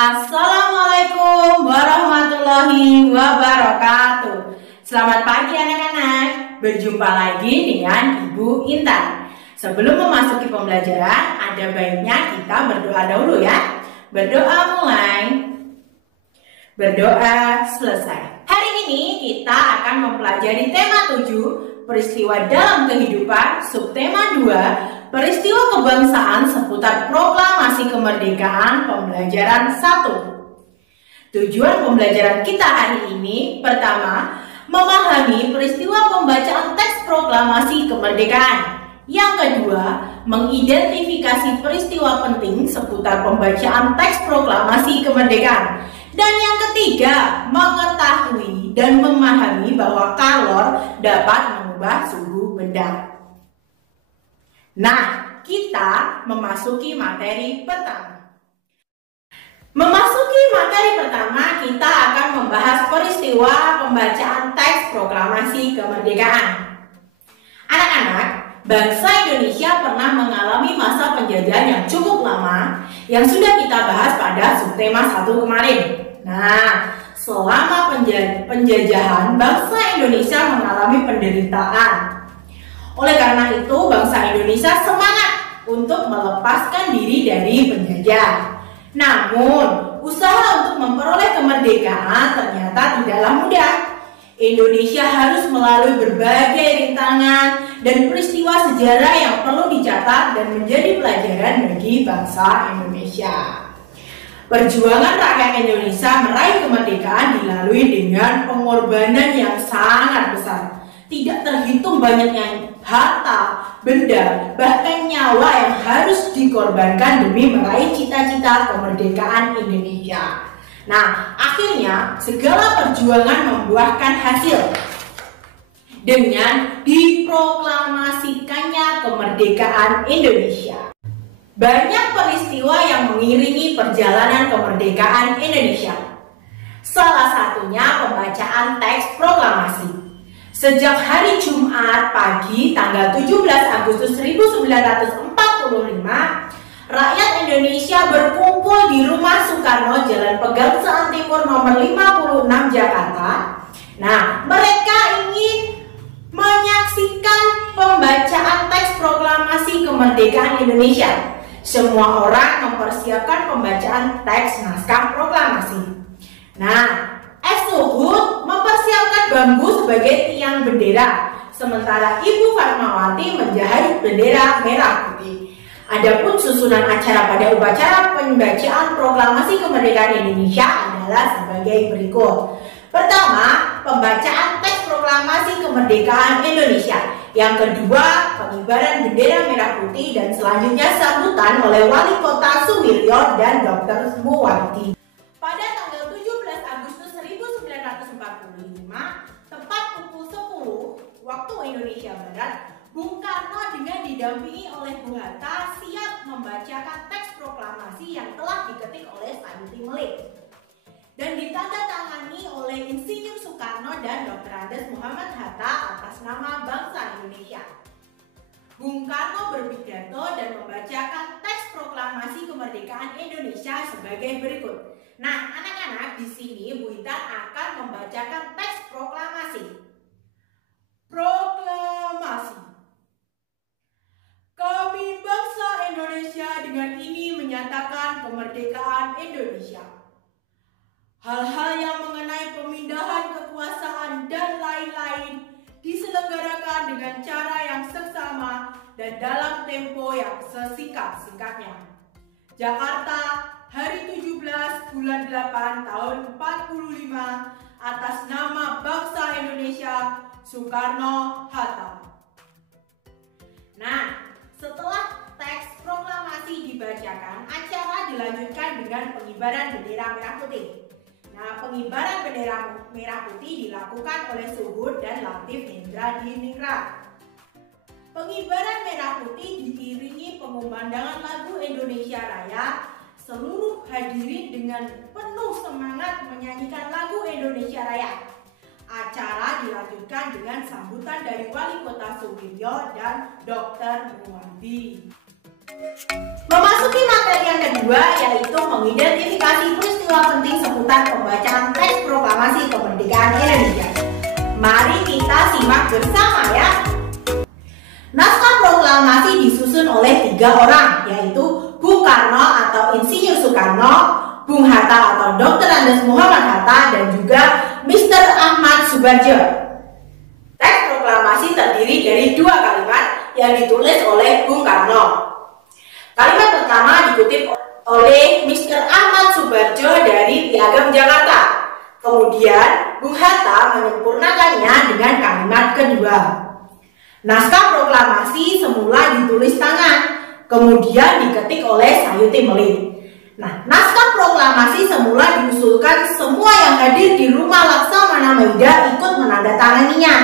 Assalamualaikum warahmatullahi wabarakatuh. Selamat pagi anak-anak. Berjumpa lagi dengan Ibu Intan. Sebelum memasuki pembelajaran, ada baiknya kita berdoa dahulu ya. Berdoa mulai, berdoa selesai. Hari ini kita akan mempelajari tema 7, peristiwa dalam kehidupan, subtema 2, peristiwa kebangsaan seputar proklamasi kemerdekaan, pembelajaran 1. Tujuan pembelajaran kita hari ini, pertama, memahami peristiwa pembacaan teks proklamasi kemerdekaan. Yang kedua, mengidentifikasi peristiwa penting seputar pembacaan teks proklamasi kemerdekaan. Dan yang ketiga, mengetahui dan memahami bahwa kalor dapat mengubah suhu benda. Nah, kita memasuki materi pertama. Memasuki materi pertama, kita akan membahas peristiwa pembacaan teks proklamasi kemerdekaan. Anak-anak, bangsa Indonesia pernah mengalami masa penjajahan yang cukup lama yang sudah kita bahas pada subtema 1 kemarin. Nah, selama penjajahan, bangsa Indonesia mengalami penderitaan. Oleh karena itu, bangsa Indonesia semangat untuk melepaskan diri dari penjajah. Namun, usaha untuk memperoleh kemerdekaan ternyata tidaklah mudah. Indonesia harus melalui berbagai rintangan dan peristiwa sejarah yang perlu dicatat dan menjadi pelajaran bagi bangsa Indonesia. Perjuangan rakyat Indonesia meraih kemerdekaan dilalui dengan pengorbanan yang sangat besar. Tidak terhitung banyaknya harta, benda, bahkan nyawa yang harus dikorbankan demi meraih cita-cita kemerdekaan Indonesia. Nah, akhirnya segala perjuangan membuahkan hasil dengan diproklamasikannya kemerdekaan Indonesia. Banyak peristiwa yang mengiringi perjalanan kemerdekaan Indonesia. Salah satunya pembacaan teks proklamasi. Sejak hari Jumat pagi tanggal 17 Agustus 1945, rakyat Indonesia berkumpul di Rumah Soekarno, Jalan Pegangsaan Timur nomor 56 Jakarta. Nah, mereka ingin menyaksikan pembacaan teks proklamasi kemerdekaan Indonesia. Semua orang mempersiapkan pembacaan teks naskah proklamasi. Nah, Suhud mempersiapkan bambu sebagai tiang bendera, sementara Ibu Fatmawati menjahit bendera merah putih. Adapun susunan acara pada upacara pembacaan proklamasi kemerdekaan Indonesia adalah sebagai berikut. Pertama, pembacaan teks proklamasi kemerdekaan Indonesia. Yang kedua, pengibaran bendera merah putih, dan selanjutnya sambutan oleh Wali Kota Suwiryo dan Dr. Muwardi. Pada tanggal 17 Agustus 1945, tepat pukul 10 waktu Indonesia Barat, Bung Karno dengan didampingi oleh Bung Hatta siap membacakan teks proklamasi yang telah diketik oleh Sayuti Melik dan ditandatangani oleh Insinyur Soekarno dan Dr. Andes Muhammad Hatta atas nama bangsa Indonesia. Bung Karno berpidato dan membacakan teks proklamasi kemerdekaan Indonesia sebagai berikut. Nah, anak-anak, di sini Bu Intan akan membacakan teks proklamasi. Proklamasi. Kami bangsa Indonesia dengan ini menyatakan kemerdekaan Indonesia. Hal-hal yang mengenai pemindahan kekuasaan dan lain-lain diselenggarakan dengan cara yang seksama dan dalam tempo yang sesingkat-singkatnya. Jakarta, hari 17 bulan 8 tahun 45, atas nama bangsa Indonesia, Soekarno-Hatta. Nah, setelah teks proklamasi dibacakan, acara dilanjutkan dengan pengibaran bendera merah putih. Nah, pengibaran bendera merah putih dilakukan oleh Suhud dan Latif Hendra di Ningrat. Pengibaran merah putih diiringi pengumandangan lagu Indonesia Raya. Seluruh hadirin dengan penuh semangat menyanyikan lagu Indonesia Raya. Acara dilanjutkan dengan sambutan dari Wali Kota Suwiryo dan Dr. Muwardi. Memasuki materi yang kedua, yaitu mengidentifikasi peristiwa penting seputar pembacaan teks proklamasi kemerdekaan Indonesia. Mari kita simak bersama ya. Naskah proklamasi disusun oleh 3 orang, yaitu Bung Karno atau Insinyur Soekarno, Bung Hatta atau Dr. Andes Muhammad Hatta, dan juga Mr. Ahmad Soebardjo. Teks proklamasi terdiri dari 2 kalimat yang ditulis oleh Bung Karno. Kalimat pertama dikutip oleh Mr. Ahmad Soebardjo dari Piagam Jakarta. Kemudian Bung Hatta menyempurnakannya dengan kalimat kedua. Naskah proklamasi semula ditulis tangan, kemudian diketik oleh Sayuti Melik. Nah, naskah proklamasi semula diusulkan semua yang hadir di rumah Laksamana Maida ikut menandatanganinya.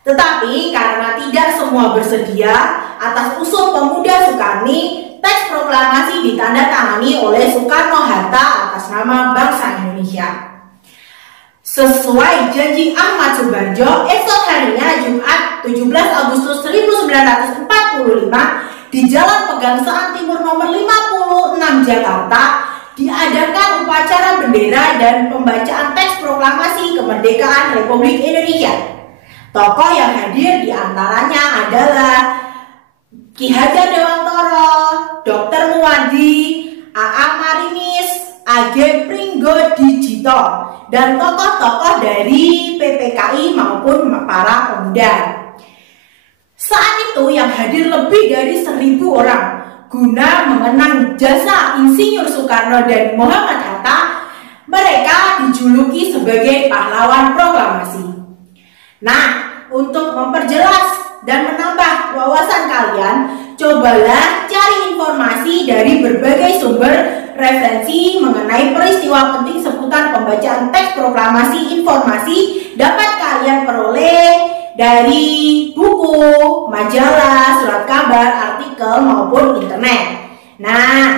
Tetapi karena tidak semua bersedia, atas usul pemuda Sukarni, teks proklamasi ditandatangani oleh Soekarno-Hatta atas nama bangsa Indonesia. Sesuai janji Ahmad Soebardjo, esok harinya Jumat 17 Agustus 1945 di Jalan Pegangsaan Timur nomor 56 Jakarta diadakan upacara bendera dan pembacaan teks proklamasi kemerdekaan Republik Indonesia. Tokoh yang hadir diantaranya adalah Ki Hajar Dewantoro, Dr. Muwardi, A.A. Marimis, A.G. Pringgodijito, dan tokoh-tokoh dari PPKI maupun para pemuda. Saat itu yang hadir lebih dari 1.000 orang guna mengenang jasa Insinyur Soekarno dan Muhammad Hatta. Mereka dijuluki sebagai pahlawan proklamasi. Nah, untuk memperjelas dan menambah wawasan kalian, cobalah cari informasi dari berbagai sumber referensi mengenai peristiwa penting seputar pembacaan teks proklamasi. Informasi dapat kalian peroleh dari buku, majalah, surat kabar, artikel, maupun internet. Nah,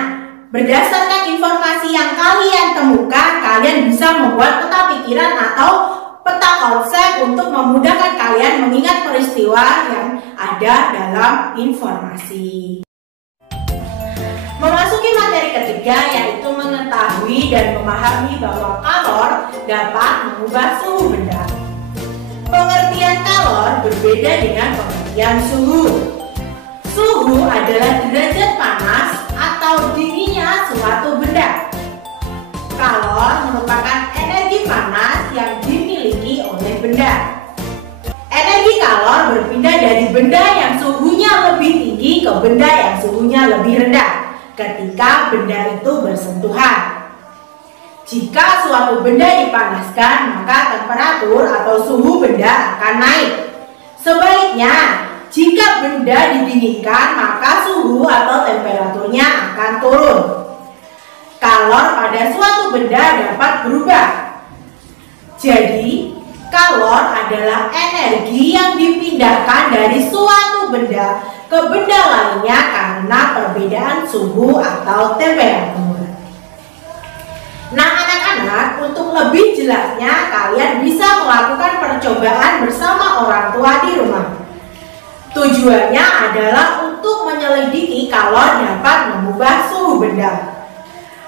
berdasarkan informasi yang kalian temukan, kalian bisa membuat peta pikiran atau peta konsep untuk memudahkan kalian mengingat peristiwa yang ada dalam informasi. Memasuki materi ketiga, yaitu mengetahui dan memahami bahwa kalor dapat mengubah suhu benda. Pengertian kalor berbeda dengan pengertian suhu. Suhu adalah derajat panas atau dinginnya suatu benda. Kalor merupakan energi panas yang dimiliki oleh benda. Energi kalor berpindah dari benda yang suhunya lebih tinggi ke benda yang suhunya lebih rendah ketika benda itu bersentuhan. Jika suatu benda dipanaskan, maka temperatur atau suhu benda akan naik. Sebaliknya, jika benda didinginkan, maka suhu atau temperaturnya akan turun. Kalor pada suatu benda dapat berubah. Jadi, kalor adalah energi yang dipindahkan dari suatu benda ke benda lainnya karena perbedaan suhu atau temperatur. Nah, anak-anak, untuk lebih jelasnya kalian bisa melakukan percobaan bersama orang tua di rumah. Tujuannya adalah untuk menyelidiki kalor dapat mengubah suhu benda.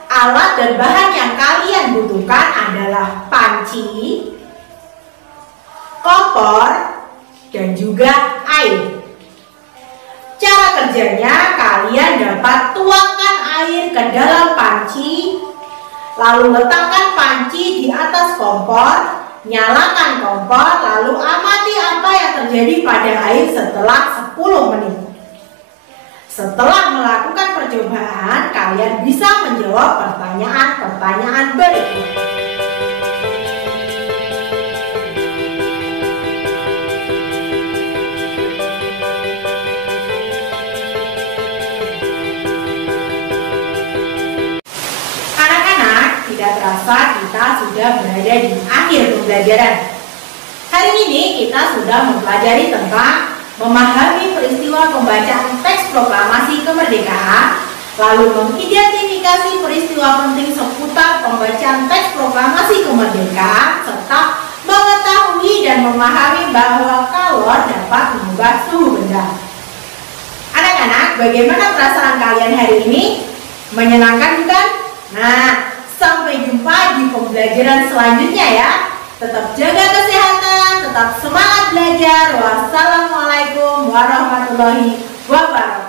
Alat dan bahan yang kalian butuhkan adalah panci, kompor, dan juga air. Cara kerjanya, kalian dapat tuangkan air ke dalam panci, lalu letakkan panci di atas kompor, nyalakan kompor, lalu amati apa yang terjadi pada air setelah 10 menit. Setelah melakukan percobaan, kalian bisa menjawab pertanyaan-pertanyaan berikut. Anak-anak, tidak terasa kita sudah berada di akhir pembelajaran. Hari ini kita sudah mempelajari tentang memahami peristiwa pembacaan teks proklamasi kemerdekaan, lalu mengidentifikasi peristiwa penting seputar pembacaan teks proklamasi kemerdekaan, serta mengetahui dan memahami bahwa kalor dapat mengubah suhu benda. Anak anak-anak, bagaimana perasaan kalian hari ini? Menyenangkan bukan? Nah, sampai jumpa di pembelajaran selanjutnya ya. Tetap jaga kesehatan, tetap semangat belajar. Wassalamualaikum warahmatullahi wabarakatuh.